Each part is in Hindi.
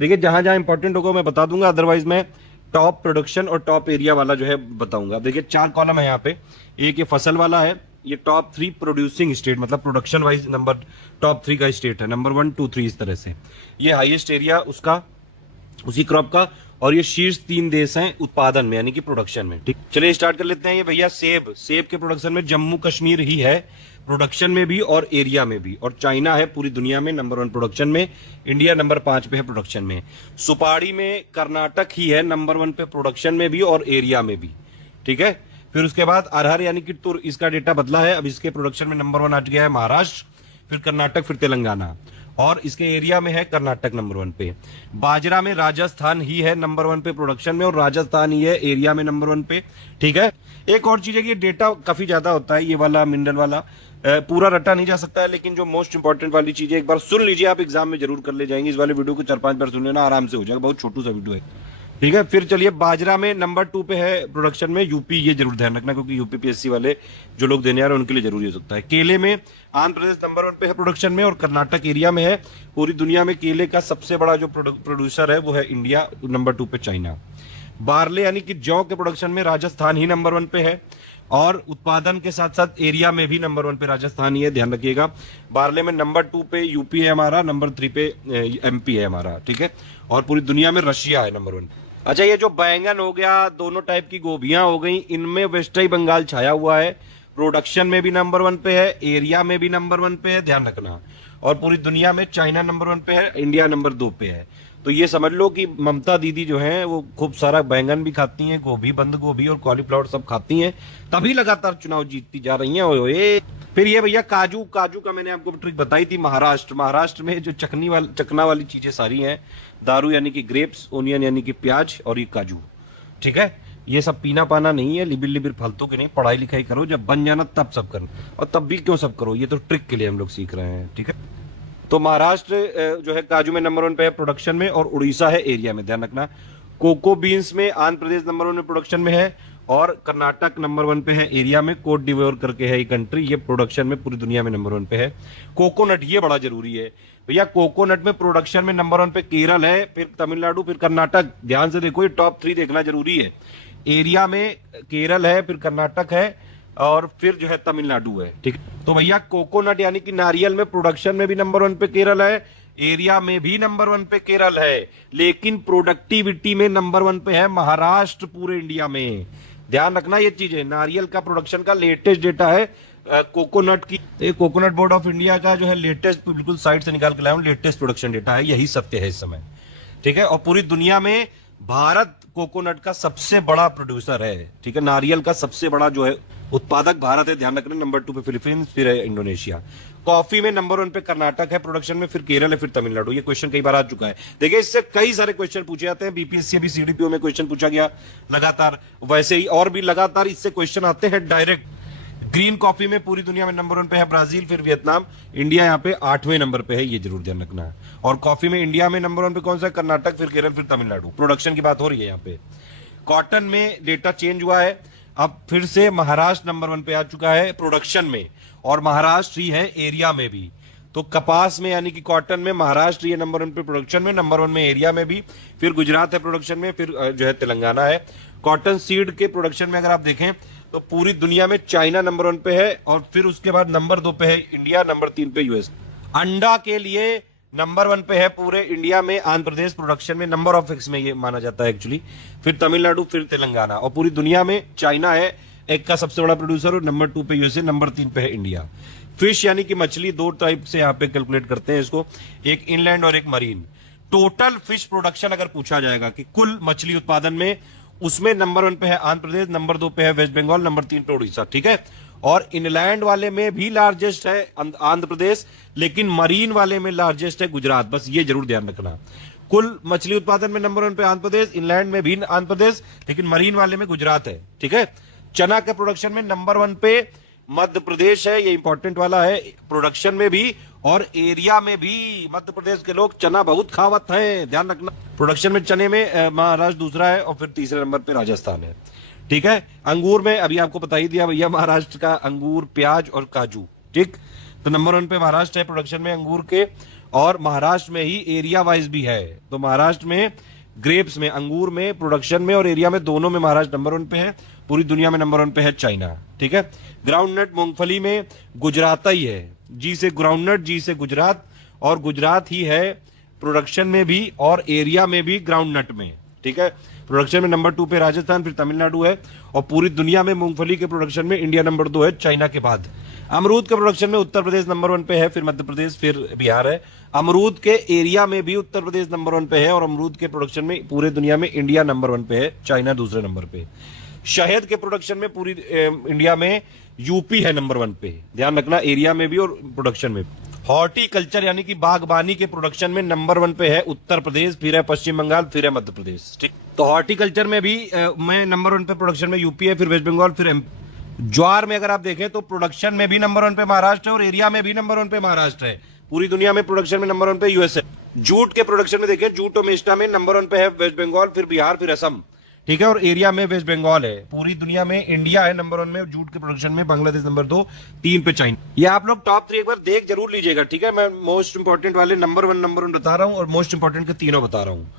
देखिए जहां जहां इंपॉर्टेंट होगा मैं बता दूंगा, अदरवाइज मैं टॉप प्रोडक्शन और टॉप एरिया वाला जो है बताऊंगा। देखिए 4 कॉलम है यहाँ पे। एक ये फसल वाला है, ये टॉप 3 प्रोड्यूसिंग स्टेट, मतलब प्रोडक्शन वाइज नंबर टॉप 3 का स्टेट है, नंबर 1 2 3 इस तरह से। ये हाईएस्ट एरिया उसका उसी क्रॉप का, और ये शीर्ष 3 देश हैं उत्पादन में यानी कि प्रोडक्शन में। ठीक, चलिए स्टार्ट कर लेते हैं। ये भैया सेब के प्रोडक्शन में जम्मू कश्मीर ही है प्रोडक्शन में भी और एरिया में भी, और चाइना है पूरी दुनिया में नंबर 1 प्रोडक्शन में, इंडिया नंबर 5 पे है प्रोडक्शन में। सुपारी में कर्नाटक ही है नंबर 1 पे प्रोडक्शन में भी और एरिया में भी। ठीक है, फिर उसके बाद अरहर यानी कि तुर, इसका डेटा बदला है, अब इसके प्रोडक्शन में नंबर 1 आ गया है महाराष्ट्र, फिर कर्नाटक, फिर तेलंगाना, और इसके एरिया में है कर्नाटक नंबर 1 पे। बाजरा में राजस्थान ही है नंबर 1 पे प्रोडक्शन में, और राजस्थान ही है एरिया में नंबर 1 पे। ठीक है, एक और चीज है कि डेटा काफी ज्यादा होता है, ये वाला मिनरल वाला पूरा रटा नहीं जा सकता है, लेकिन जो मोस्ट इंपॉर्टेंट वाली चीज है एक बार सुन लीजिए, आप एग्जाम में जरूर कर ले जाएंगे। इस वाले वीडियो को 4-5 बार सुन लेना, आराम से हो जाएगा, बहुत छोटू सा वीडियो है। ठीक है, फिर चलिए बाजरा में नंबर 2 पे है प्रोडक्शन में यूपी, ये जरूर ध्यान रखना क्योंकि यूपी पीएससी वाले जो लोग देने आ रहे हैं उनके लिए जरूरी हो सकता है। केले में आंध्र प्रदेश नंबर 1 पे है प्रोडक्शन में और कर्नाटक एरिया में है। पूरी दुनिया में केले का सबसे बड़ा जो प्रोड्यूसर है वो है इंडिया, नंबर 2 पे चाइना। बार्ले यानी कि जौ के प्रोडक्शन में राजस्थान ही नंबर 1 पे है, और उत्पादन के साथ साथ एरिया में भी नंबर 1 पे राजस्थान ही है, ध्यान रखिएगा। बार्ले में नंबर 2 पे यूपी है हमारा, नंबर 3 पे एमपी है हमारा। ठीक है, और पूरी दुनिया में रशिया है नंबर 1। अच्छा, ये जो बैंगन हो गया, दोनों टाइप की गोभियां हो गई, इनमें वेस्टर्न बंगाल छाया हुआ है, प्रोडक्शन में भी नंबर 1 पे है, एरिया में भी नंबर 1 पे है, ध्यान रखना। और पूरी दुनिया में चाइना नंबर 1 पे है, इंडिया नंबर 2 पे है। तो ये समझ लो कि ममता दीदी जो है वो खूब सारा बैंगन भी खाती हैं, गोभी, बंद गोभी और कॉलीफ्लावर सब खाती हैं, तभी लगातार चुनाव जीतती जा रही हैं। ओए फिर ये भैया काजू का मैंने आपको ट्रिक बताई थी। महाराष्ट्र में जो चकना वाली चीजें सारी हैं, दारू यानी कि ग्रेप्स, ओनियन यानी कि प्याज, और ये काजू। ठीक है, ये सब पीना पाना नहीं है, लिबिर लिबिर फालतू के नहीं, पढ़ाई लिखाई करो, जब बन जाना तब सब करना, और तब भी क्यों सब करो, ये तो ट्रिक के लिए हम लोग सीख रहे हैं। ठीक है, तो महाराष्ट्र जो है काजू में नंबर 1 पे है प्रोडक्शन में, और उड़ीसा है एरिया में, ध्यान रखना। कोको बीन्स में आंध्र प्रदेश नंबर 1 में प्रोडक्शन में है, और कर्नाटक नंबर 1 पे है एरिया में। कोट डिवोर करके है ये कंट्री, ये प्रोडक्शन में पूरी दुनिया में नंबर 1 पे है। कोकोनट, ये बड़ा जरूरी है भैया, कोकोनट में प्रोडक्शन में नंबर 1 पे केरल है, फिर तमिलनाडु, फिर कर्नाटक। ध्यान से देखो, ये टॉप 3 देखना जरूरी है। एरिया में केरल है, फिर कर्नाटक है, और फिर जो है तमिलनाडु है। ठीक है, तो भैया कोकोनट यानी कि नारियल में प्रोडक्शन में भी नंबर 1 पे केरल है, एरिया में भी नंबर 1 पे केरल है, लेकिन प्रोडक्टिविटी में नंबर 1 पे है महाराष्ट्र पूरे इंडिया में। ध्यान रखना ये चीजें। नारियल का प्रोडक्शन का लेटेस्ट डेटा है कोकोनट की, कोकोनट बोर्ड ऑफ इंडिया का जो है लेटेस्ट, बिल्कुल साइट से निकाल के लाया हूं, लेटेस्ट प्रोडक्शन डेटा है, यही सत्य है इस समय। ठीक है, और पूरी दुनिया में भारत कोकोनट का सबसे बड़ा प्रोड्यूसर है। ठीक है, नारियल का सबसे बड़ा जो है उत्पादक भारत है, ध्यान रखना। नंबर 2 पे फिलीपींस, फिर है इंडोनेशिया। कॉफी में नंबर 1 पे कर्नाटक है प्रोडक्शन में, फिर केरल है, फिर तमिलनाडु। ये क्वेश्चन कई बार आ चुका है। देखिए इससे कई सारे क्वेश्चन पूछे जाते हैं, बीपीएससी भी सीडीपीओ में क्वेश्चन पूछा गया लगातार, वैसे ही और भी लगातार इससे क्वेश्चन आते हैं डायरेक्ट। ग्रीन कॉफी में पूरी दुनिया में नंबर 1 पे है ब्राजील, फिर वियतनाम, इंडिया यहाँ पे 8वें नंबर पे है, ये जरूर ध्यान रखना है। और कॉफी में इंडिया में नंबर 1 पे कौन सा है? कर्नाटक, फिर केरल, फिर तमिलनाडु। प्रोडक्शन की बात हो रही है यहाँ पे। कॉटन में डेटा चेंज हुआ है, अब फिर से महाराष्ट्र नंबर 1 पे आ चुका है प्रोडक्शन में, और महाराष्ट्र ही है एरिया में भी। तो कपास में यानी कि कॉटन में महाराष्ट्र ये नंबर 1 पे प्रोडक्शन में, नंबर 1 में एरिया में भी, फिर गुजरात है प्रोडक्शन में, फिर जो है तेलंगाना है। कॉटन सीड के प्रोडक्शन में अगर आप देखें तो पूरी दुनिया में चाइना नंबर 1 पे है, और फिर उसके बाद नंबर 2 पे है इंडिया, नंबर 3 पे यूएस। अंडा के लिए नंबर 1 पे है पूरे इंडिया में आंध्र प्रदेश प्रोडक्शन में, नंबर ऑफ एग्स में ये माना जाता है एक्चुअली, फिर तमिलनाडु, फिर तेलंगाना। और पूरी दुनिया में चाइना है एग का सबसे बड़ा प्रोड्यूसर, और नंबर 2 पे यूएसए, नंबर 3 पे है इंडिया। फिश यानी कि मछली, 2 टाइप से यहाँ पे कैलकुलेट करते हैं इसको, एक इनलैंड और एक मरीन। टोटल फिश प्रोडक्शन अगर पूछा जाएगा कि कुल मछली उत्पादन में, उसमें नंबर 1 पे है आंध्र प्रदेश, नंबर 2 पे है वेस्ट बंगाल, नंबर 3 पे उड़ीसा। ठीक है, और इनलैंड वाले में भी लार्जेस्ट है आंध्र प्रदेश, लेकिन मरीन वाले में लार्जेस्ट है गुजरात। बस ये जरूर ध्यान रखना। कुल मछली उत्पादन में नंबर 1 पे आंध्र प्रदेश, इनलैंड में भी आंध्र प्रदेश, लेकिन मरीन वाले में गुजरात है। ठीक है, चना के प्रोडक्शन में नंबर 1 पे मध्य प्रदेश है, ये इंपॉर्टेंट वाला है, प्रोडक्शन में भी और एरिया में भी। मध्य प्रदेश के लोग चना बहुत खावत हैं, ध्यान रखना। प्रोडक्शन में चने में महाराष्ट्र दूसरा है, और फिर तीसरे नंबर पे राजस्थान है। ठीक है, अंगूर में अभी आपको बता ही दिया भैया, महाराष्ट्र का अंगूर, प्याज और काजू। ठीक, तो नंबर 1 पे महाराष्ट्र है प्रोडक्शन में अंगूर के, और महाराष्ट्र में ही एरिया वाइज भी है। तो महाराष्ट्र में ग्रेप्स में, अंगूर में, प्रोडक्शन में और एरिया में, दोनों में महाराष्ट्र नंबर 1 पे है। पूरी दुनिया में नंबर 1 पे है चाइना। ठीक है। ग्राउंडनट मूंगफली में गुजरात ही है, जी से ग्राउंडनट, जी से गुजरात, और गुजरात ही है प्रोडक्शन में भी और एरिया में भी ग्राउंडनट में। ठीक है। प्रोडक्शन में नंबर 2 पे राजस्थान, फिर तमिलनाडु है, और पूरी दुनिया में मूंगफली के प्रोडक्शन में इंडिया नंबर 2 है चाइना के बाद। अमरूद के प्रोडक्शन में उत्तर प्रदेश नंबर 1 पे है, फिर मध्य प्रदेश, फिर बिहार है। अमरूद के एरिया में भी उत्तर प्रदेश नंबर 1 पे है, और अमरूद के प्रोडक्शन में पूरे दुनिया में इंडिया नंबर 1 पे है, चाइना दूसरे नंबर पे। शहद के प्रोडक्शन में पूरी इंडिया में यूपी है नंबर 1 पे, ध्यान रखना, एरिया में भी और प्रोडक्शन में। हॉर्टिकल्चर यानी कि बागबानी के प्रोडक्शन में नंबर 1 पे है उत्तर प्रदेश, फिर है पश्चिम बंगाल, फिर है मध्य प्रदेश। ठीक। तो हॉर्टिकल्चर में भी मैं नंबर 1 पे प्रोडक्शन में यूपी है, फिर वेस्ट बंगाल, फिर ज्वार में अगर आप देखें तो प्रोडक्शन में भी नंबर 1 पे महाराष्ट्र है, और एरिया में भी नंबर 1 पे महाराष्ट्र है। पूरी दुनिया में प्रोडक्शन में नंबर 1 पे यूएस है। जूट के प्रोडक्शन में देखें, जूट और मेस्टा में नंबर 1 पे है वेस्ट बंगाल, फिर बिहार, फिर असम। ठीक है। और एरिया में वेस्ट बंगाल है। पूरी दुनिया में इंडिया है नंबर 1 में जूट के प्रोडक्शन में, बांग्लादेश नंबर 2, 3 पे चाइना। ये आप लोग टॉप 3 एक बार देख जरूर लीजिएगा। ठीक है। मैं मोस्ट इंपॉर्टेंट वाले नंबर 1 बता रहा हूँ, और मोस्ट इंपॉर्टेंट के तीनों बता रहा हूँ।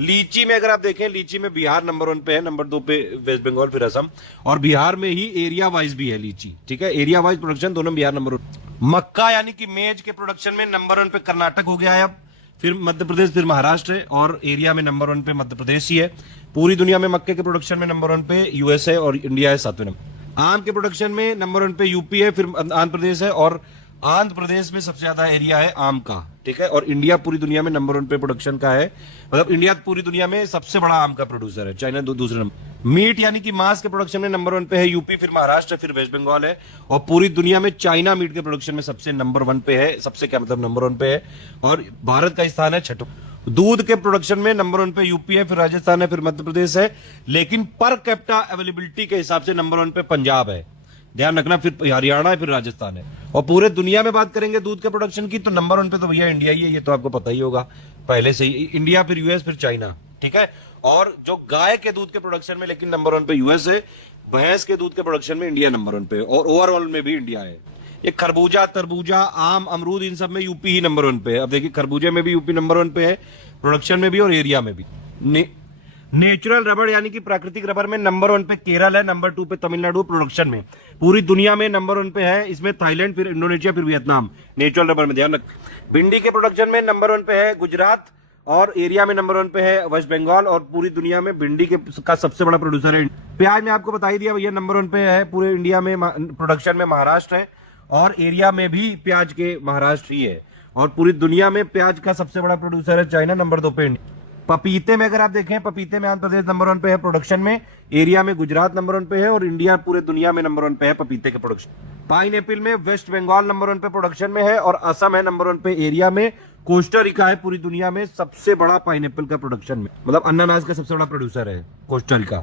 लीची में अगर आप देखें, लीची में बिहार नंबर 1 पे है, नंबर 2 पे वेस्ट बंगाल, फिर असम, और बिहार में ही एरिया वाइज भी है लीची। ठीक है। एरिया वाइज प्रोडक्शन दोनों बिहार नंबर 1। मक्का यानी कि मेज के प्रोडक्शन में नंबर 1 पे कर्नाटक हो गया है अब, फिर मध्य प्रदेश, फिर महाराष्ट्र है, और एरिया में नंबर 1 पे मध्य प्रदेश ही है। पूरी दुनिया में मक्के के प्रोडक्शन में नंबर 1 पे यूएस है, और इंडिया है 7वें नंबर। आम के प्रोडक्शन में नंबर 1 पे यूपी है, फिर आंध्र प्रदेश है, और आंध्र प्रदेश में सबसे ज्यादा एरिया है आम का। ठीक है। और इंडिया पूरी दुनिया में नंबर 1 पे प्रोडक्शन का है, मतलब इंडिया पूरी दुनिया में सबसे बड़ा आम का प्रोड्यूसर है, चाइना दूसरे नंबर। मीट यानी कि मांस के प्रोडक्शन में नंबर 1 पे है यूपी, फिर महाराष्ट्र, फिर वेस्ट बंगाल है, और पूरी दुनिया में चाइना मीट के प्रोडक्शन में सबसे नंबर 1 पे है। सबसे क्या मतलब, नंबर 1 पे है, और भारत का स्थान है 6वां। दूध के प्रोडक्शन में नंबर 1 पे यूपी है, फिर राजस्थान है, फिर मध्य प्रदेश है, लेकिन पर कैपिटा अवेलेबिलिटी के हिसाब से नंबर 1 पे पंजाब है, ध्यान रखना, फिर हरियाणा है, फिर राजस्थान है। और पूरे दुनिया में बात करेंगे दूध के प्रोडक्शन की, तो नंबर 1 पे तो भैया इंडिया ही है, ये तो आपको पता ही होगा पहले से ही। इंडिया, फिर यूएस, फिर चाइना। ठीक है। और जो गाय के दूध के प्रोडक्शन में लेकिन नंबर 1 पे यूएस है, भैंस के दूध के प्रोडक्शन में इंडिया नंबर 1 पे, और ओवरऑल में भी इंडिया है। ये खरबूजा, तरबूजा, आम, अमरूद, इन सब में यूपी ही नंबर 1 पे है। अब देखिए, खरबूजे में भी यूपी नंबर 1 पे है, प्रोडक्शन में भी और एरिया में भी। नेचुरल रबड़ यानी कि प्राकृतिक रबर में नंबर 1 पे केरल है, नंबर 2 पे तमिलनाडु, प्रोडक्शन में। पूरी दुनिया में नंबर 1 पे है, इसमें थाईलैंड, फिर इंडोनेशिया, फिर वियतनाम, नेचुरल रबर में, ध्यान रख। भिंडी के प्रोडक्शन में नंबर 1 पे है गुजरात, और एरिया में नंबर 1 पे है वेस्ट बंगाल, और पूरी दुनिया में भिंडी का सबसे बड़ा प्रोड्यूसर है। प्याज में आपको बता ही दिया भैया, नंबर 1 पे है पूरे इंडिया में, प्रोडक्शन में महाराष्ट्र है, और एरिया में भी प्याज के महाराष्ट्र ही है, और पूरी दुनिया में प्याज का सबसे बड़ा प्रोड्यूसर है चाइना, नंबर 2 पे इंडिया। पपीते में अगर आप देखें, पपीते में आंध्र प्रदेश नंबर 1 पे है प्रोडक्शन में, एरिया में गुजरात नंबर 1 पे है, और इंडिया पूरे दुनिया में नंबर 1 पे है पपीते के प्रोडक्शन। पाइन एप्पल में वेस्ट बंगाल नंबर 1 पे प्रोडक्शन में है, और असम है नंबर 1 पे एरिया में। कोस्टा रिका है पूरी दुनिया में सबसे बड़ा पाइन एप्पल का प्रोडक्शन में, मतलब अनानास का सबसे बड़ा प्रोड्यूसर है कोस्टा रिका।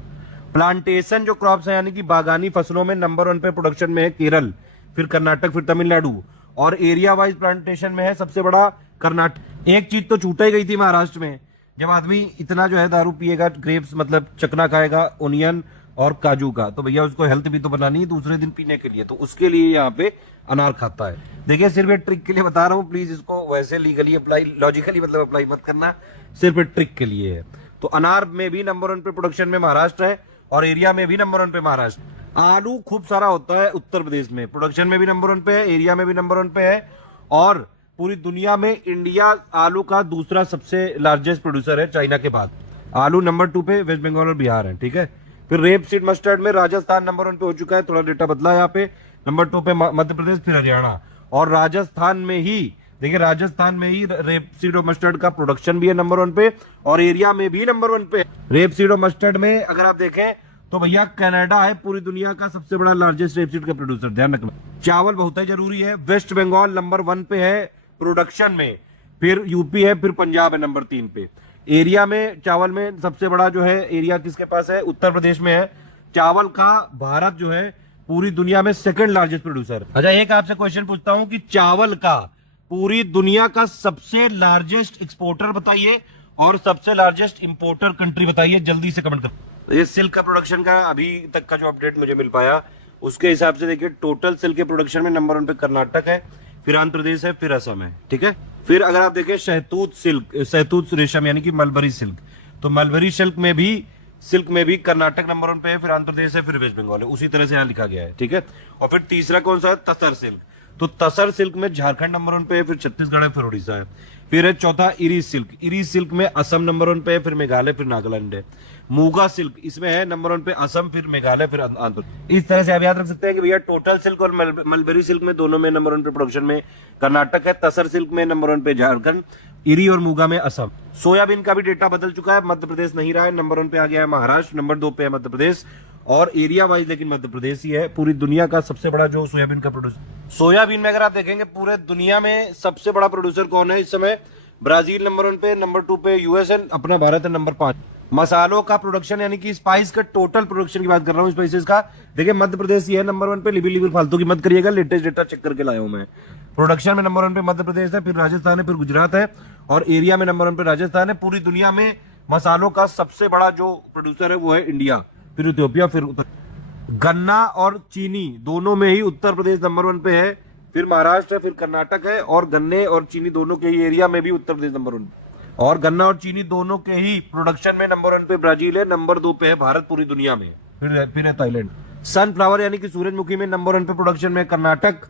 प्लांटेशन जो क्रॉप्स है यानी कि बागानी फसलों में नंबर 1 पे प्रोडक्शन में है केरल, फिर कर्नाटक, फिर तमिलनाडु, और एरिया वाइज प्लांटेशन में है सबसे बड़ा कर्नाटक। एक चीज तो छूट ही गई थी महाराष्ट्र में, जब आदमी इतना जो है दारू पिएगा, ग्रेप्स मतलब चकना खाएगा, ओनियन और काजू का, तो भैया उसको हेल्थ भी तो बनानी है दूसरे दिन पीने के लिए, तो उसके लिए यहाँ पे अनार खाता है। देखिए, सिर्फ एक ट्रिक के लिए बता रहा हूँ, प्लीज इसको वैसे लीगली अप्लाई, लॉजिकली मतलब अप्लाई मत करना, सिर्फ एक ट्रिक के लिए है। तो अनार में भी नंबर 1 पे प्रोडक्शन में महाराष्ट्र है, और एरिया में भी नंबर 1 पे महाराष्ट्र। आलू खूब सारा होता है उत्तर प्रदेश में, प्रोडक्शन में भी नंबर 1 पे है, एरिया में भी नंबर 1 पे है, और पूरी दुनिया में इंडिया आलू का दूसरा सबसे लार्जेस्ट प्रोड्यूसर है चाइना के बाद। आलू नंबर 2 पे वेस्ट बंगाल और बिहार है। ठीक है। फिर रेप सीड मस्टर्ड में राजस्थान नंबर 1 पे हो चुका है, थोड़ा डेटा बदला यहाँ पे, नंबर 2 पे मध्य प्रदेश, फिर हरियाणा, और राजस्थान में ही देखिए, राजस्थान में ही रेप सीड और मस्टर्ड का प्रोडक्शन भी है नंबर 1 पे, और एरिया में भी नंबर 1 पे। रेप सीड और मस्टर्ड में अगर आप देखें तो भैया कनाडा है पूरी दुनिया का सबसे बड़ा लार्जेस्ट रेप सीड का प्रोड्यूसर, ध्यान रखना। चावल बहुत ही जरूरी है, वेस्ट बंगाल नंबर 1 पे है प्रोडक्शन में, फिर यूपी है, फिर पंजाब है नंबर 3 पे। एरिया में चावल में सबसे बड़ा जो है एरिया किसके पास है, उत्तर प्रदेश में है। चावल का भारत जो है पूरी दुनिया में सेकंड लार्जेस्ट प्रोड्यूसर। अच्छा, एक आपसे क्वेश्चन पूछता हूं कि चावल का पूरी दुनिया का सबसे लार्जेस्ट एक्सपोर्टर बताइए, और सबसे लार्जेस्ट इंपोर्टर कंट्री बताइए, जल्दी से कमेंट कर। ये सिल्क का प्रोडक्शन का अभी तक का जो अपडेट मुझे मिल पाया, उसके हिसाब से देखिए, टोटल सिल्क के प्रोडक्शन में नंबर 1 पे कर्नाटक है, फिर आंध्र प्रदेश है, फिर असम है। ठीक है। फिर अगर आप देखें शहतूत सिल्क, शहतूत रेशम यानी कि मलबरी सिल्क, तो मलबरी सिल्क में भी कर्नाटक नंबर 1 पे है, फिर आंध्र प्रदेश है, फिर वेस्ट बंगाल है, उसी तरह से यहाँ लिखा गया है, ठीक है। और फिर तीसरा कौन सा है, तसर सिल्क, तो तसर सिल्क में झारखंड नंबर 1 पे है, फिर छत्तीसगढ़ है, फिर उड़ीसा है। फिर है चौथा इरीज सिल्क में असम नंबर 1 पे है, फिर मेघालय, फिर नागालैंड है। मूगा सिल्क इसमें है नंबर 1 पे असम, फिर मेघालय, फिर आंध्र। इस तरह से आप याद रख सकते हैं कि भैया टोटल सिल्क और मलबेरी सिल्क में दोनों में नंबर 1 पे प्रोडक्शन में कर्नाटक है, तसर सिल्क में नंबर 1 पे झारखंड, इरी और मूगा में असम। सोयाबीन का भी डेटा बदल चुका है, मध्य प्रदेश नहीं रहा है, नंबर 1 पे आ गया है महाराष्ट्र, नंबर 2 पे है मध्य प्रदेश, और एरिया वाइज लेकिन मध्य प्रदेश ही है पूरी दुनिया का सबसे बड़ा जो सोयाबीन का प्रोड्यूसर। सोयाबीन में अगर आप देखेंगे पूरे दुनिया में सबसे बड़ा प्रोड्यूसर कौन है इस समय, ब्राजील नंबर 1 पे, नंबर 2 पे यूएस है, अपना भारत है नंबर 5। मसालों का प्रोडक्शन यानी कि स्पाइस का टोटल प्रोडक्शन की बात कर रहा हूँ, स्पाइसेस का, देखिए मध्य प्रदेश ही है नंबर 1 पे, लिबिल फालतू की मत करिएगा, लेटेस्ट डेटा चेक करके लाया हूं मैं। प्रोडक्शन में नंबर 1 पे मध्य प्रदेश है, फिर राजस्थान है, फिर गुजरात है, और एरिया में नंबर 1 पे राजस्थान है। पूरी दुनिया में मसालों का सबसे बड़ा जो प्रोड्यूसर है वो है इंडिया, फिर इथियोपिया, फिर गन्ना और चीनी दोनों में ही उत्तर प्रदेश नंबर 1 पे है, फिर महाराष्ट्र है, फिर कर्नाटक है, और गन्ने और चीनी दोनों के ही एरिया में भी उत्तर प्रदेश नंबर 1, और गन्ना और चीनी दोनों के ही प्रोडक्शन में नंबर 1 पे ब्राजील है, नंबर 2 पे है भारत पूरी दुनिया में, फिर है थाईलैंड। सनफ्लावर यानी कि सूरजमुखी में नंबर 1 पे प्रोडक्शन में कर्नाटक,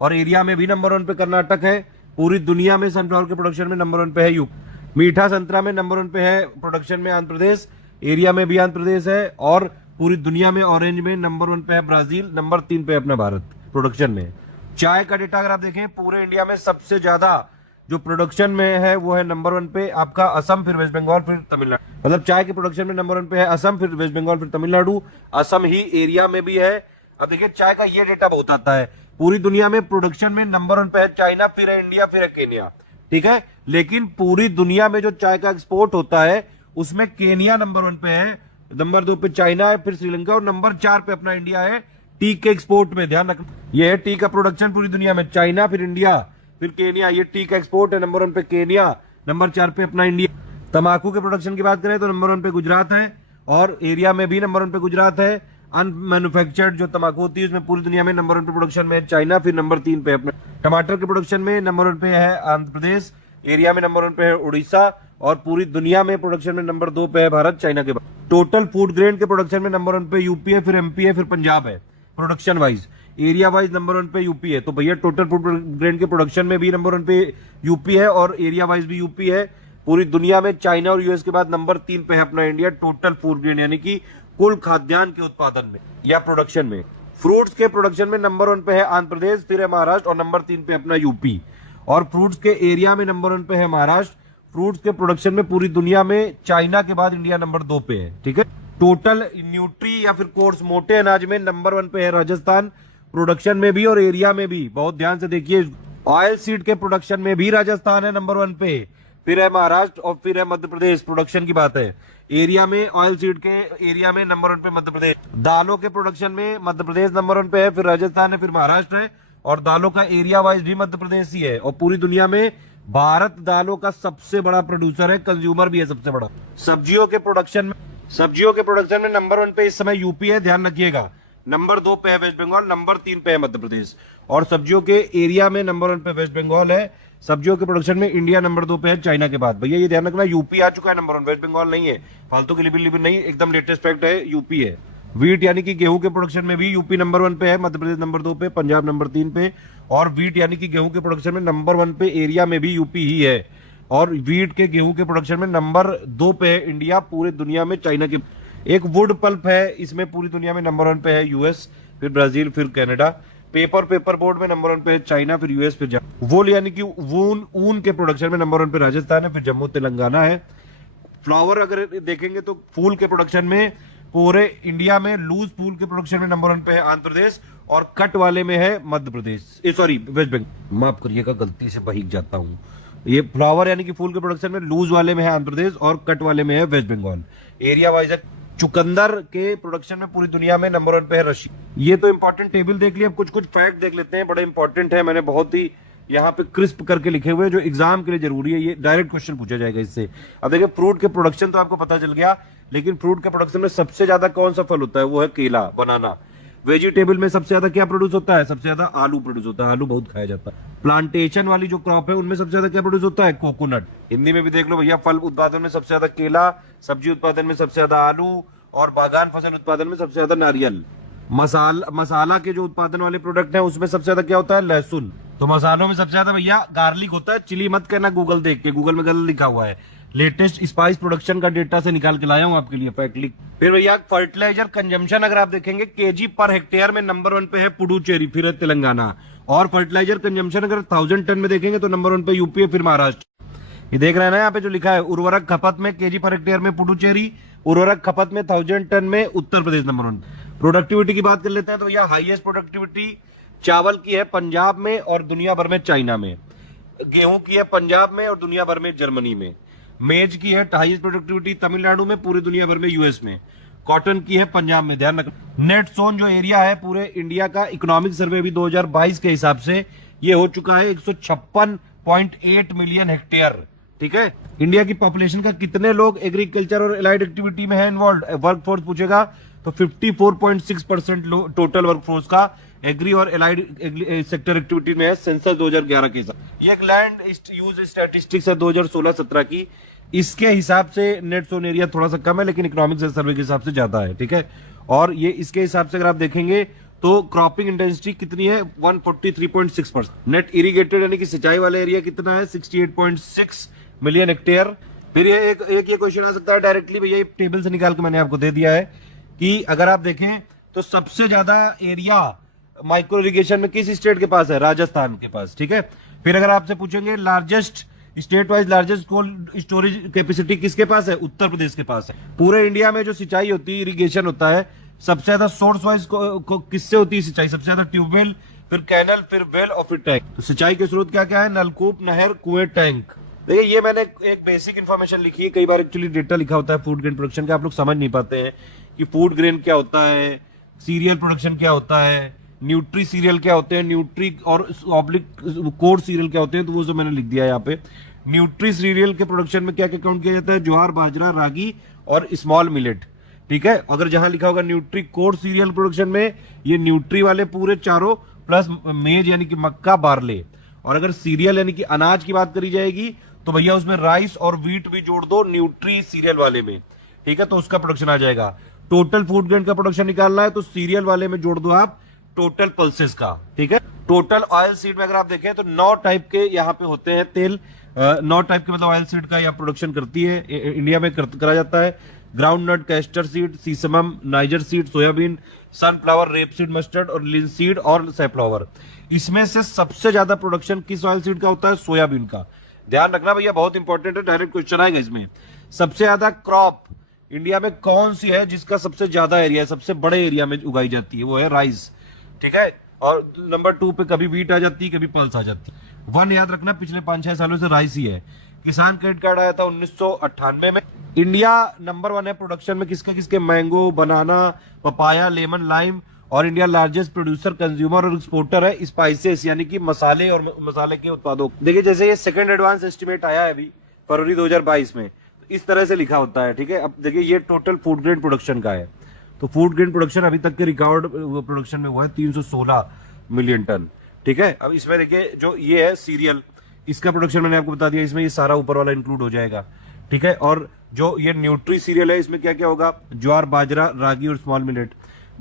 और एरिया में भी नंबर 1 पे कर्नाटक है, पूरी दुनिया में सनफ्लावर के प्रोडक्शन में नंबर 1 पे है यूपी। मीठा संतरा में नंबर 1 पे है प्रोडक्शन में आंध्र प्रदेश, एरिया में भी आंध्र प्रदेश है, और पूरी दुनिया में ऑरेंज में नंबर 1 पे है ब्राजील, नंबर 3 पे अपना भारत प्रोडक्शन में। चाय का डेटा अगर आप देखें पूरे इंडिया में सबसे ज्यादा जो प्रोडक्शन में है वो है नंबर 1 पे आपका असम, फिर वेस्ट बंगाल, फिर तमिलनाडु। मतलब चाय के प्रोडक्शन में नंबर 1 पे है असम, फिर वेस्ट बंगाल, फिर तमिलनाडु, असम ही एरिया में भी है। अब देखिए चाय का ये डेटा बहुत आता है, पूरी दुनिया में प्रोडक्शन में नंबर 1 पे है चाइना, फिर है इंडिया, फिर है केनिया, ठीक है। लेकिन पूरी दुनिया में जो चाय का एक्सपोर्ट होता है उसमें केनिया नंबर 1 पे है, नंबर 2 पे चाइना है, फिर श्रीलंका, और नंबर 4 पे अपना इंडिया है। टी के एक्सपोर्ट में ध्यान रखना, ये है टी का प्रोडक्शन पूरी दुनिया में, चाइना, फिर इंडिया, फिर केनिया, ये टी का एक्सपोर्ट है, नंबर 1 पे केनिया, नंबर 4 पे अपना इंडिया। तंबाकू के प्रोडक्शन की बात करें तो नंबर 1 पे गुजरात है, और एरिया में भी नंबर 1 पे गुजरात है। अनमैन्युफैक्चर्ड जो तंबाकू होती है उसमें पूरी दुनिया में नंबर 1 पे प्रोडक्शन में चाइना, फिर नंबर 3 पे अपना। टमाटर के प्रोडक्शन में नंबर 1 पे है आंध्र प्रदेश, एरिया में नंबर 1 पे है उड़ीसा, और पूरी दुनिया में प्रोडक्शन में नंबर 2 पे है भारत, चाइना के बाद। टोटल फूड ग्रेन के प्रोडक्शन में नंबर 1 पे यूपी है, फिर एमपी है, फिर पंजाब है। Production wise, area wise number 1 पे यूपी है, तो भैया टोटल फूड ग्रेन के प्रोडक्शन में भी नंबर 1 पे यूपी है, और एरिया वाइज भी यूपी है। पूरी दुनिया में चाइना और यूएस के बाद नंबर 3 पे है अपना इंडिया, टोटल फूड ग्रेन यानी कि कुल खाद्यान्न के उत्पादन में या प्रोडक्शन में। फ्रूट्स के प्रोडक्शन में नंबर 1 पे है आंध्र प्रदेश, फिर है महाराष्ट्र, और नंबर 3 पे अपना यूपी। और फ्रूट्स के एरिया में नंबर 1 पे है महाराष्ट्र। फ्रूट्स के प्रोडक्शन में पूरी दुनिया में चाइना के बाद इंडिया नंबर 2 पे है, ठीक है। टोटल न्यूट्री या फिर कोर्स मोटे अनाज में नंबर 1 पे है राजस्थान, प्रोडक्शन में भी और एरिया में भी, बहुत ध्यान से देखिए। ऑयल सीड के प्रोडक्शन में भी राजस्थान है नंबर 1 पे, फिर है महाराष्ट्र, और फिर है मध्य प्रदेश। प्रोडक्शन की बात है, एरिया में ऑयल सीड के एरिया में नंबर 1 पे मध्य प्रदेश। दालों के प्रोडक्शन में मध्य प्रदेश नंबर 1 पे है, फिर राजस्थान है, फिर महाराष्ट्र है, और दालों का एरिया वाइज भी मध्य प्रदेश ही है। और पूरी दुनिया में भारत दालों का सबसे बड़ा प्रोड्यूसर है, कंज्यूमर भी है सबसे बड़ा। सब्जियों के प्रोडक्शन में नंबर 1 पे इस समय यूपी है, ध्यान रखिएगा। नंबर 2 पे है वेस्ट बंगाल, नंबर 3 पे है मध्य प्रदेश। और सब्जियों के एरिया में नंबर 1 पे वेस्ट बंगाल है, सब्जियों के प्रोडक्शन में इंडिया नंबर 2 पे है चाइना के बाद। भैया ये ध्यान रखना, यूपी आ चुका है नंबर 1, वेस्ट बंगाल नहीं है, फालतू की लिबिल नहीं, एकदम लेटेस्ट फैक्ट है, यूपी है। वीट यानी कि गेहूं के प्रोडक्शन में भी यूपी नंबर 1 पे है, मध्य प्रदेश नंबर 2 पे, पंजाब नंबर 3 पे। और वीट यानी कि गेहूं के प्रोडक्शन में नंबर 1 पे एरिया में भी यूपी ही है, और वीट के गेहूं के प्रोडक्शन में नंबर 2 पे है इंडिया, पूरे दुनिया में चाइना के। एक वुड पल्प है, इसमें पूरी दुनिया में नंबर 1 पे है यूएस, फिर ब्राजील, फिर कनाडा। पेपर बोर्ड में नंबर 1 पे है चाइना, फिर यूएस, फिर वूल यानी कि ऊन के प्रोडक्शन में नंबर 1 पे राजस्थान है, फिर जम्मू तेलंगाना है। फ्लावर अगर देखेंगे तो फूल के प्रोडक्शन में पूरे इंडिया में लूज फूल के प्रोडक्शन में नंबर 1 पे है आंध्र प्रदेश, और कट वाले में है मध्य प्रदेश, सॉरी वेस्ट बंगाल, माफ करिएगा गलती से बहीक जाता हूं। ये फ्लावर यानी कि फूल के प्रोडक्शन में लूज वाले में है आंध्र प्रदेश, और कट वाले में है वेस्ट बंगाल। एरिया वाइज है। चुकंदर के प्रोडक्शन में पूरी दुनिया में नंबर 1 पे है रशिया। ये तो इंपॉर्टेंट टेबल देख लिया, कुछ फैक्ट देख लेते हैं, बड़े इंपॉर्टेंट है, मैंने बहुत ही यहाँ पे क्रिस्प करके लिखे हुए, जो एग्जाम के लिए जरूरी है, ये डायरेक्ट क्वेश्चन पूछा जाएगा इससे। अब देखिए फ्रूट के प्रोडक्शन तो आपको पता चल गया, लेकिन फ्रूट के प्रोडक्शन में सबसे ज्यादा कौन सा फल होता है, वो है केला, बनाना। वेजिटेबल में सबसे ज्यादा क्या प्रोड्यूस होता है? सबसे ज्यादा आलू प्रोड्यूस होता है, आलू बहुत खाया जाता है। प्लांटेशन वाली जो क्रॉप है उनमें सबसे ज्यादा क्या प्रोड्यूस होता है? कोकोनट। हिंदी में भी देख लो भैया, फल उत्पादन में सबसे ज्यादा केला, सब्जी उत्पादन में सबसे ज्यादा आलू, और बागान फसल उत्पादन में सबसे ज्यादा नारियल। मसाला के जो उत्पादन वाले प्रोडक्ट है उसमें सबसे ज्यादा क्या होता है? लहसुन। तो मसालों में सबसे ज्यादा भैया गार्लिक होता है। चिली मत कहना गूगल देख के, गूगल में गलत लिखा हुआ है। लेटेस्ट स्पाइस प्रोडक्शन का डेटा से निकाल के लाया हूं आपके लिए, फैक्ट लिख। फिर भैया फर्टिलाइजर कंजम्पशन अगर आप देखेंगे केजी पर हेक्टेयर में नंबर 1 पे है पुडुचेरी, फिर है तेलंगाना। और फर्टिलाइजर कंजम्पशन अगर 1000 टन में देखेंगे तो नंबर 1 पे यूपी है, फिर महाराष्ट्र। ये देख रहे हैं ना यहाँ पे जो लिखा है, उर्वरक खपत में केजी पर हेक्टेयर में पुडुचेरी, उर्वरक खपत में 1000 टन में उत्तर प्रदेश नंबर 1। प्रोडक्टिविटी की बात कर लेते हैं तो भैया हाईएस्ट प्रोडक्टिविटी चावल की है पंजाब में और दुनिया भर में चाइना में। गेहूं की है पंजाब में और दुनिया भर में जर्मनी में। मेज की है हाईएस्ट प्रोडक्टिविटी तमिलनाडु में, पूरे दुनिया भर में यूएस में। कॉटन की है पंजाब में, ध्यान रखना। नेट सोन जो एरिया है पूरे इंडिया का, इकोनॉमिक सर्वे भी 2022 के हिसाब से ये हो चुका है 156.8 मिलियन हेक्टेयर। ठीक है। इंडिया की पॉपुलेशन का कितने लोग एग्रीकल्चर और एलाइड एक्टिविटी में है इन्वॉल्व? वर्कफोर्स पूछेगा तो 54.6% टोटल वर्कफोर्स का एग्री और एलाइड सेक्टर एक्टिविटी में है, सेंसस 2011 के हिसाब। ये एक लैंड यूज स्टैटिस्टिक्स है 2016-17 की। इसके हिसाब से नेट सोन एरिया थोड़ा सा कम है, लेकिन इकोनॉमिक सर्वे के हिसाब से ज्यादा है। ठीक है। और ये इसके हिसाब से अगर आप देखेंगे तो क्रॉपिंग इंटेंसिटी कितनी है? 143.6%। नेट इरिगेटेड यानी कि सिंचाई वाला एरिया कितना है? 68.6 मिलियन हेक्टेयर। फिर ये एक ये क्वेश्चन आ सकता है डायरेक्टली, भैया ये टेबल से निकाल के मैंने आपको दे दिया है कि अगर आप देखें तो सबसे ज्यादा एरिया माइक्रो इरिगेशन में किस स्टेट के पास है? राजस्थान के पास। ठीक है। फिर अगर आपसे पूछेंगे largest state wise largest cold storage capacity किसके पास है? उत्तर प्रदेश के पास है। पूरे इंडिया में जो सिंचाई होती है, इरिगेशन होता है, सबसे ज्यादा सोर्स वाइज किससे होती है सिंचाई? सबसे ज्यादा ट्यूबवेल, फिर कैनल, फिर वेल और फिर टैंक। तो सिंचाई के स्रोत क्या क्या है? नलकूप, नहर, कुएं, टैंक। देखिए ये मैंने एक बेसिक इन्फॉर्मेशन लिखी है। कई बार एक्चुअली डेटा लिखा होता है फूड ग्रेन प्रोडक्शन का, आप लोग समझ नहीं पाते हैं कि फूड ग्रेन क्या होता है, सीरियल प्रोडक्शन क्या होता है, न्यूट्री सीरियल क्या होते हैं, न्यूट्री और ऑब्लिक कोर सीरियल क्या होते हैं। तो वो जो मैंने लिख दिया है यहाँ पे। न्यूट्री सीरियल के प्रोडक्शन में क्या क्या काउंट किया जाता है? ज्वार, बाजरा, रागी और स्मॉल मिलेट। ठीक है। अगर जहां लिखा होगा न्यूट्री कोर सीरियल प्रोडक्शन में, ये न्यूट्री वाले पूरे चारों प्लस मेज यानी कि मक्का, बार्ले। और अगर सीरियल यानी कि अनाज की बात करी जाएगी तो भैया उसमें राइस और व्हीट भी जोड़ दो न्यूट्री सीरियल वाले में। ठीक है। तो उसका प्रोडक्शन आ जाएगा। टोटल फूड ग्रेन का प्रोडक्शन निकालना है तो सीरियल वाले में जोड़ दो आप टोटल पल्सेस का। ठीक है। टोटल ऑयल सीड में अगर आप देखें तो 9 टाइप के यहाँ पे होते हैं तेल। 9 टाइप के मतलब ऑयल सीड का यहाँ प्रोडक्शन करती है, इंडिया में करा जाता है। Ground nut, castor seed, sesamum, niger seed, soybean, sunflower, rape seed, mustard और लिनसीड और सैफ्लावर। इसमें से सबसे ज्यादा प्रोडक्शन किस ऑयल सीड का होता है? सोयाबीन का। ध्यान रखना भैया, बहुत इंपॉर्टेंट है, डायरेक्ट क्वेश्चन आएगा इसमें। सबसे ज्यादा क्रॉप इंडिया में कौन सी है जिसका सबसे ज्यादा एरिया है, सबसे बड़े एरिया में उगाई जाती है? वो है राइस। ठीक है। और नंबर 2 पे कभी व्हीट आ जाती है, कभी पल्स आ जाती है। 1 याद रखना, पिछले 5-6 सालों से राइस ही है। किसान क्रेडिट कार्ड आया था 1998 में। इंडिया नंबर 1 है प्रोडक्शन में किसका? किसके? मैंगो, बनाना, पपाया, लेमन, लाइम। और इंडिया लार्जेस्ट प्रोड्यूसर, कंज्यूमर और एक्सपोर्टर है स्पाइसेस यानी कि मसाले और मसाले के उत्पादों। देखिए जैसे ये सेकंड एडवांस एस्टिमेट आया है अभी फरवरी 2022 में, तो इस तरह से लिखा होता है। ठीक है। अब देखिए ये टोटल फूड ग्रेन प्रोडक्शन का है। तो फूड ग्रेन प्रोडक्शन अभी तक के रिकॉर्ड प्रोडक्शन में हुआ है 316 मिलियन टन। ठीक है। अब इसमें देखिए जो ये है सीरियल, इसका प्रोडक्शन मैंने आपको बता दिया, इसमें ये सारा ऊपर वाला इंक्लूड हो जाएगा। ठीक है। और जो ये न्यूट्री सीरियल है इसमें क्या क्या होगा? ज्वार, बाजरा, रागी और स्मॉल मिलेट।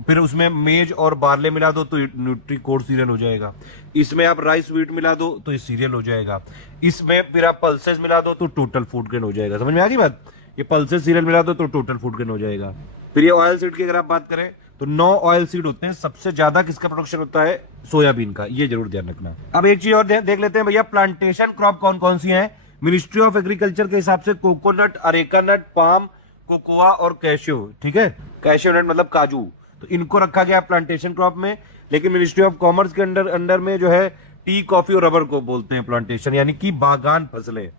फिर उसमें मेज और बार्ले मिला दो तो न्यूट्री कोर सीरियल हो जाएगा। इसमें आप राइस, व्हीट मिला दो तो ये सीरियल हो जाएगा। इसमें फिर आप पल्सेस मिला दो तो टोटल फूड ग्रेन हो जाएगा। समझ में आ गई बात? ये पल्सेस सीरियल मिला दो तो टोटल फूड ग्रेन हो जाएगा। फिर ये ऑयल सीड की अगर आप बात करें तो 9 ऑयल सीड होते हैं। सबसे ज्यादा किसका प्रोडक्शन होता है? सोयाबीन का। ये जरूर ध्यान रखना। अब एक चीज और देख लेते हैं भैया, प्लांटेशन क्रॉप कौन कौन सी है? मिनिस्ट्री ऑफ एग्रीकल्चर के हिसाब से coconut, areca nut, palm, cocoa और कैशियो। ठीक है। कैशियो नट मतलब काजू, तो इनको रखा गया प्लांटेशन क्रॉप में। लेकिन मिनिस्ट्री ऑफ कॉमर्स के अंडर में जो है टी, कॉफी और रबर को बोलते हैं प्लांटेशन यानी कि बागान फसलें।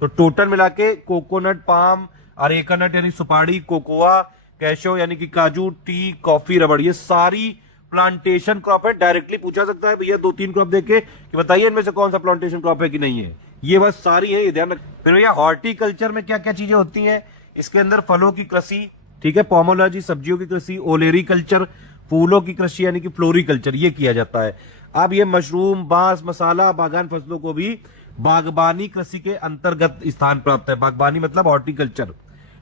तो टोटल मिला के कोकोनट, पाम, अरेका नट यानी सुपारी, कोकोआ, कैशो यानी कि काजू, टी, कॉफी, रबड़, ये सारी प्लांटेशन क्रॉप है। डायरेक्टली पूछा सकता है भैया 2-3 क्रॉप देके कि बताइए इनमें से कौन सा प्लांटेशन क्रॉप है कि नहीं है। ये बस सारी है, ये ध्यान रख। फिर भैया हॉर्टिकल्चर में क्या क्या चीजें होती हैं? इसके अंदर फलों की कृषि, ठीक है, पोमोलॉजी सब्जियों की कृषि, ओलेरी कल्चर फूलों की कृषि यानी कि फ्लोरिकल्चर ये किया जाता है। अब ये मशरूम, बांस, मसाला, बागान फसलों को भी बागबानी कृषि के अंतर्गत स्थान प्राप्त है। बागबानी मतलब हॉर्टिकल्चर,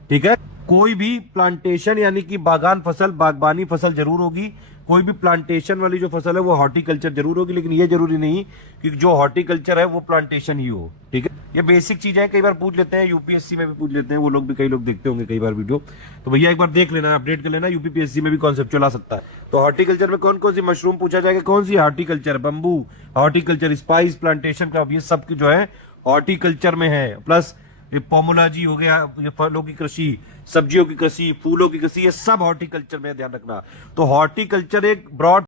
ठीक है। कोई भी प्लांटेशन यानी कि बागान फसल, बागबानी फसल जरूर होगी। कोई भी प्लांटेशन वाली जो फसल है वो हॉर्टिकल्चर जरूर होगी, लेकिन ये जरूरी नहीं कि जो हॉर्टिकल्चर है वो प्लांटेशन ही हो, ठीक है। ये बेसिक चीजें हैं, कई बार पूछ लेते हैं, यूपीएससी में भी पूछ लेते हैं, वो लोग भी, कई लोग देखते होंगे कई बार वीडियो, तो भैया एक बार देख लेना, अपडेट कर लेना, यूपीपीएससी में भी कॉन्सेप्चुअल आ सकता है। तो हॉर्टिकल्चर में कौन कौन सी मशरूम पूछा जाएगा, कौन सी horticulture, bamboo horticulture, spice, plantation crop, ये सब की जो है हॉर्टिकल्चर में है। प्लस ये पोमोलॉजी हो गया, ये फलों की कृषि, सब्जियों की कृषि, फूलों की कृषि, ये सब हॉर्टिकल्चर में, ध्यान रखना। तो हॉर्टिकल्चर एक ब्रॉड